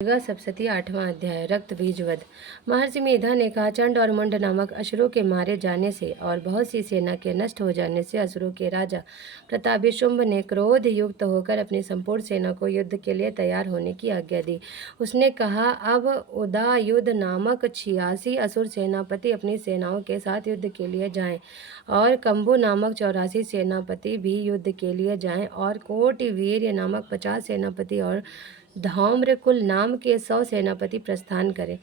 गा सप्तशती 8वां अध्याय रक्त बीजवध। महर्षि मेधा ने कहा, चंड और मुंड नामक असुरों के मारे जाने से और बहुत सी सेना के नष्ट हो जाने से असुरों के राजा प्रतापी शुंभ ने क्रोध युक्त होकर अपनी संपूर्ण सेना को युद्ध के लिए तैयार होने की आज्ञा दी। उसने कहा, अब उदायुध नामक 86 असुर सेनापति अपनी सेनाओं के साथ युद्ध के लिए जाएं और कंबु नामक 84 सेनापति भी युद्ध के लिए जाएं और कोटि वीर्य नामक 50 सेनापति और धौम्रकुल नाम के 100 सेनापति प्रस्थान करें।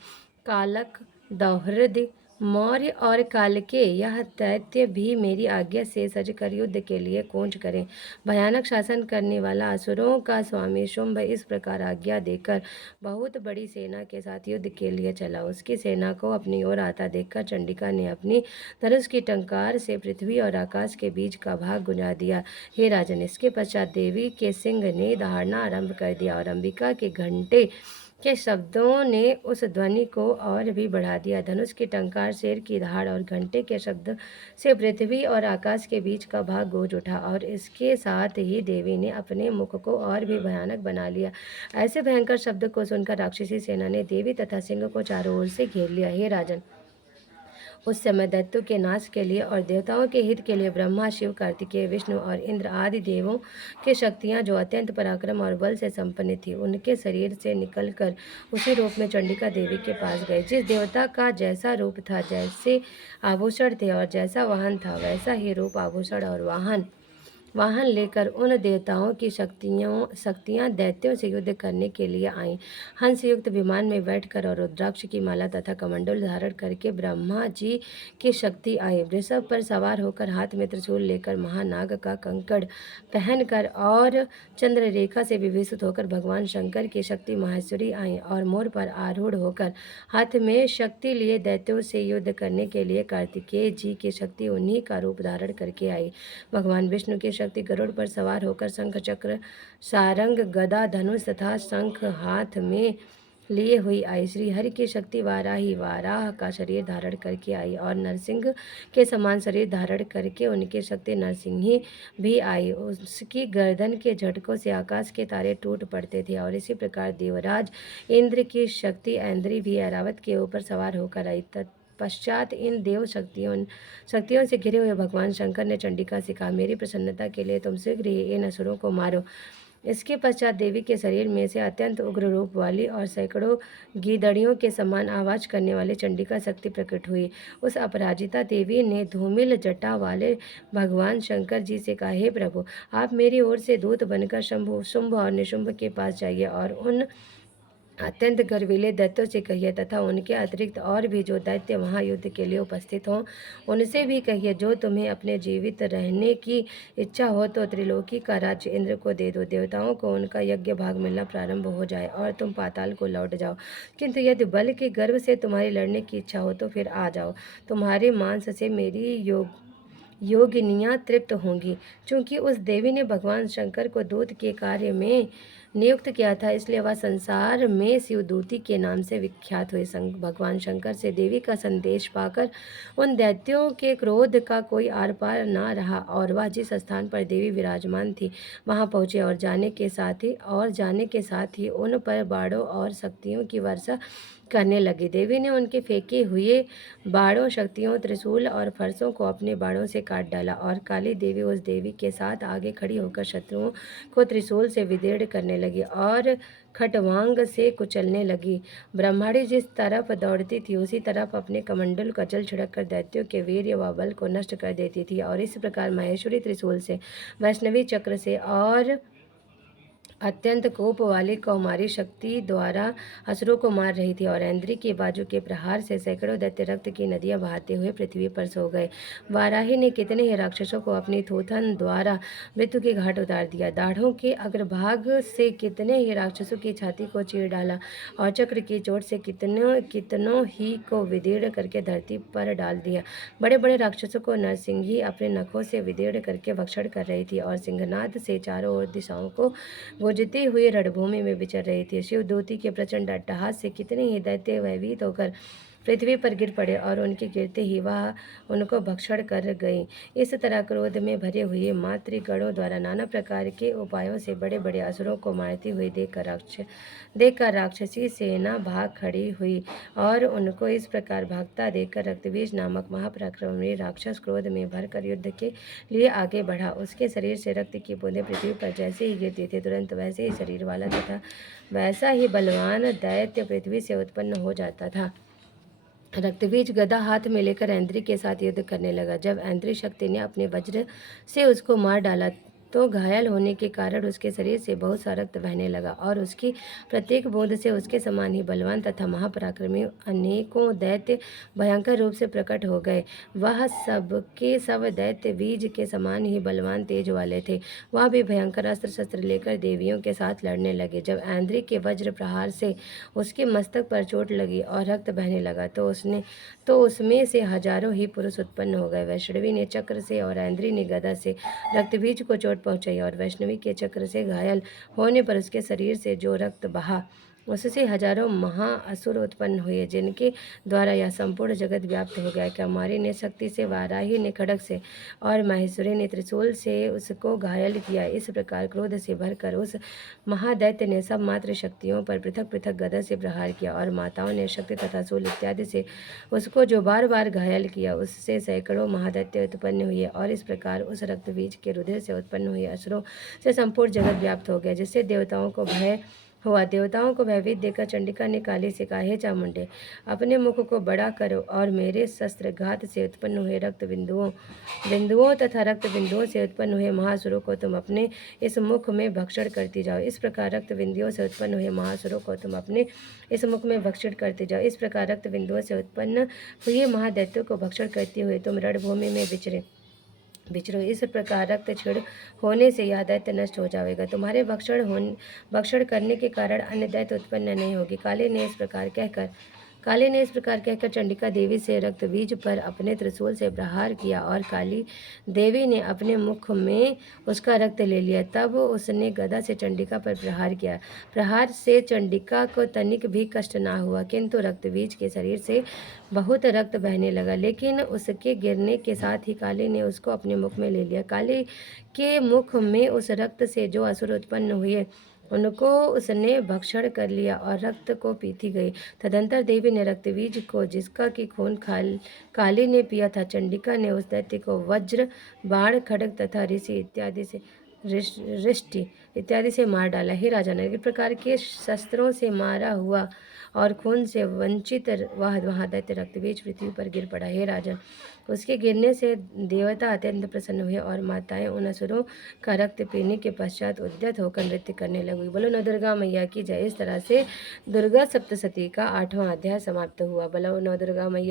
कालक, दौहृद, मौर्य और कालके यह दैत्य भी मेरी आज्ञा से सजकर युद्ध के लिए कूच करें। भयानक शासन करने वाला असुरों का स्वामी शुंभ इस प्रकार आज्ञा देकर बहुत बड़ी सेना के साथ युद्ध के लिए चला। उसकी सेना को अपनी ओर आता देखकर चंडिका ने अपनी धनुष की टंकार से पृथ्वी और आकाश के बीच का भाग गुंजा दिया। हे राजन, इसके पश्चात देवी के सिंह ने दहाड़ना आरंभ कर दिया और अंबिका के घंटे के शब्दों ने उस ध्वनि को और भी बढ़ा दिया। धनुष की टंकार, शेर की दहाड़ और घंटे के शब्द से पृथ्वी और आकाश के बीच का भाग गूंज उठा और इसके साथ ही देवी ने अपने मुख को और भी भयानक बना लिया। ऐसे भयंकर शब्द को सुनकर राक्षसी सेना ने देवी तथा सिंह को चारों ओर से घेर लिया। हे राजन, उस समय दैत्यों के नाश के लिए और देवताओं के हित के लिए ब्रह्मा, शिव, कार्तिकेय, विष्णु और इंद्र आदि देवों की शक्तियां जो अत्यंत पराक्रम और बल से संपन्न थी, उनके शरीर से निकलकर उसी रूप में चंडिका देवी के पास गए। जिस देवता का जैसा रूप था, जैसे आभूषण थे और जैसा वाहन था, वैसा ही रूप, आभूषण और वाहन लेकर उन देवताओं की शक्तियां दैत्यों से युद्ध करने के लिए आईं। हंस युक्त विमान में बैठकर और रुद्राक्ष की माला तथा कमंडल धारण करके ब्रह्मा जी की शक्ति आई। वृषभ पर सवार होकर, हाथ में त्रिशूल लेकर, महानाग का कंकड़ पहनकर और चंद्ररेखा से विभूषित होकर भगवान शंकर की शक्ति माहेश्वरी आई और मोर पर आरूढ़ होकर हाथ में शक्ति लिए दैत्यों से युद्ध करने के लिए कार्तिकेय जी की शक्ति उन्हीं का रूप धारण करके आई। भगवान विष्णु की शक्ति गरुड़ पर सवार होकर शंख, चक्र, सारंग, गदा, धनुष तथा शंख हाथ में लिए हुई आई। श्री हरि की शक्ति वाराही वाराह का शरीर धारण करके आई और नरसिंह के समान शरीर धारण करके उनकी शक्ति नरसिंही भी आई। उसकी गर्दन के झटकों से आकाश के तारे टूट पड़ते थे और इसी प्रकार देवराज इंद्र की शक्ति ऐन्द्री भी ऐरावत के ऊपर सवार होकर आई। पश्चात इन देव शक्तियों से घिरे हुए भगवान शंकर ने चंडिका से कहा, मेरी प्रसन्नता के लिए तुम शीघ्र ही इन असुरों को मारो। इसके पश्चात देवी के शरीर में से अत्यंत उग्र रूप वाली और सैकड़ों गीदड़ियों के समान आवाज करने वाली चंडिका शक्ति प्रकट हुई। उस अपराजिता देवी ने धूमिल जटा वाले भगवान शंकर जी से कहा, हे प्रभु, आप मेरी ओर से दूत बनकर शुंभ और निशुंभ के पास जाइए और उन अत्यंत गर्वीले दैत्यों से कहिए तथा उनके अतिरिक्त और भी जो दैत्य वहाँ युद्ध के लिए उपस्थित हों, उनसे भी कहिए, जो तुम्हें अपने जीवित रहने की इच्छा हो तो त्रिलोकी का राज्य इंद्र को दे दो। देवताओं को उनका यज्ञ भाग मिलना प्रारंभ हो जाए और तुम पाताल को लौट जाओ। किंतु यदि बल के गर्व से तुम्हारी लड़ने की इच्छा हो तो फिर आ जाओ। तुम्हारे मांस से मेरी योगिनियाँ तृप्त होंगी। चूंकि उस देवी ने भगवान शंकर को दूत के कार्य में नियुक्त किया था, इसलिए वह संसार में शिवदूती के नाम से विख्यात हुई। भगवान शंकर से देवी का संदेश पाकर उन दैत्यों के क्रोध का कोई आर पार न रहा और वह जिस स्थान पर देवी विराजमान थी वहां पहुंचे और जाने के साथ ही उन पर बाणों और शक्तियों की वर्षा करने लगी। देवी ने उनके फेंके हुए बाणों, शक्तियों, त्रिशूल और फरसों को अपने बाणों से काट डाला और काली देवी उस देवी के साथ आगे खड़ी होकर शत्रुओं को त्रिशूल से विदीर्ण करने लगी और खटवांग से कुचलने लगी। ब्रह्माणी जिस तरफ दौड़ती थी उसी तरफ अपने कमंडल का जल छिड़ककर दैत्यों के वीर्य व बल को नष्ट कर देती थी और इस प्रकार महेश्वरी त्रिशूल से, वैष्णवी चक्र से और अत्यंत कोप वाली कौमारी शक्ति द्वारा असुरों को मार रही थी और ऐन्द्री के बाजू के प्रहार से सैकड़ों दैत्य रक्त की नदियां बहाते हुए पृथ्वी पर सो गए। वाराही ने कितने ही राक्षसों को अपनी थूथन द्वारा मृत्यु के घाट उतार दिया। दाढ़ों के अग्रभाग से कितने ही राक्षसों की छाती को चीर डाला और चक्र की चोट से कितनों ही को विदीर्ण करके धरती पर डाल दिया। बड़े बड़े राक्षसों को नरसिंही अपने नखों से विदीर्ण करके भक्षण कर रही थी और सिंहनाद से चारों ओर दिशाओं को गूंजती हुई रणभूमि में विचर रही थी। शिवदूती के प्रचंड अट्टहास से कितने ही दैत्य भयभीत होकर पृथ्वी पर गिर पड़े और उनके गिरते ही वह उनको भक्षण कर गई। इस तरह क्रोध में भरे हुए मातृगणों द्वारा नाना प्रकार के उपायों से बड़े बड़े असुरों को मारती हुई देखकर राक्षसी सेना भाग खड़ी हुई और उनको इस प्रकार भागता देखकर रक्तबीज नामक महापराक्रमी राक्षस क्रोध में भरकर युद्ध के लिए आगे बढ़ा। उसके शरीर से रक्त की बूंदें पृथ्वी पर जैसे ही गिरती थी, तुरंत वैसे ही शरीर वाला तथा वैसा ही बलवान दैत्य पृथ्वी से उत्पन्न हो जाता था। रक्तबीज गदा हाथ में लेकर ऐन्द्री के साथ युद्ध करने लगा। जब ऐन्द्री शक्ति ने अपने वज्र से उसको मार डाला तो घायल होने के कारण उसके शरीर से बहुत सा रक्त बहने लगा और उसकी प्रत्येक बूंद से उसके समान ही बलवान तथा महापराक्रमी अनेकों दैत्य भयंकर रूप से प्रकट हो गए। वह सबके सब दैत्य बीज के समान ही बलवान तेज वाले थे। वह भी भयंकर अस्त्र शस्त्र लेकर देवियों के साथ लड़ने लगे। जब ऐन्द्री के वज्र प्रहार से उसके मस्तक पर चोट लगी और रक्त बहने लगा तो उसमें से हजारों ही पुरुष उत्पन्न हो गए। वैष्णवी ने चक्र से और ऐन्द्री ने गदा से रक्तबीज को चोट पहुंचाई और वैष्णवी के चक्र से घायल होने पर उसके शरीर से जो रक्त बहा उससे हजारों महाअसुर उत्पन्न हुए, जिनके द्वारा यह संपूर्ण जगत व्याप्त हो गया। कौमारी ने शक्ति से, वाराही ने खड्ग से और माहेश्वरी ने त्रिशूल से उसको घायल किया। इस प्रकार क्रोध से भरकर उस महादैत्य ने सब मात्र शक्तियों पर पृथक पृथक गदा से प्रहार किया और माताओं ने शक्ति तथा शूल इत्यादि से उसको जो बार बार घायल किया। उससे सैकड़ों महादैत्य उत्पन्न हुए और इस प्रकार उस रक्तबीज के रुधिर से उत्पन्न हुए असुरों से संपूर्ण जगत व्याप्त हो गया, जिससे देवताओं को भय हुआ। देवताओं को भयभीत देखकर चंडिका ने काली से कहा, हे चामुंडे, अपने मुख को बड़ा करो और मेरे शस्त्रघात से उत्पन्न हुए रक्त बिंदुओं तथा रक्त बिंदुओं से उत्पन्न हुए महासुरों को तुम अपने इस मुख में भक्षण करती जाओ। इस प्रकार रक्त बिंदुओं से उत्पन्न हुए महासुरों को तुम अपने इस मुख में भक्षण करते जाओ। इस प्रकार रक्त बिंदुओं से उत्पन्न हुए महादैत्यों को भक्षण करते हुए तुम रणभूमि में विचरो। इस प्रकार रक्त क्षीण होने से यह दैत्य नष्ट हो जाएगा। तुम्हारे भक्षण करने के कारण अन्य दैत्य उत्पन्न नहीं होगी। काली ने इस प्रकार कहकर चंडिका देवी से रक्तबीज पर अपने त्रिशूल से प्रहार किया और काली देवी ने अपने मुख में उसका रक्त ले लिया। तब उसने गदा से चंडिका पर प्रहार किया। प्रहार से चंडिका को तनिक भी कष्ट ना हुआ, किंतु रक्तबीज के शरीर से बहुत रक्त बहने लगा। लेकिन उसके गिरने के साथ ही काली ने उसको अपने मुख में ले लिया। काली के मुख में उस रक्त से जो असुर उत्पन्न हुए उनको उसने भक्षण कर लिया और रक्त को पीती गई। तदंतर देवी ने रक्तबीज को, जिसका कि खून काली ने पिया था, चंडिका ने उस दैत्य को वज्र, बाण, खड्ग तथा रिष्टि इत्यादि से मार डाला। हे राजन, एक प्रकार के शस्त्रों से मारा हुआ और खून से वंचित वह दैत्य रक्तबीज पृथ्वी पर गिर पड़ा। हे राजन, उसके गिरने से देवता अत्यंत प्रसन्न हुए और माताएं उन असुरों का रक्त पीने के पश्चात उद्यत होकर नृत्य करने लगी। बोलो नौ दुर्गा मैया की जय। इस तरह से दुर्गा सप्तशती का 8वां अध्याय समाप्त हुआ। बोलो नौ दुर्गा मैया।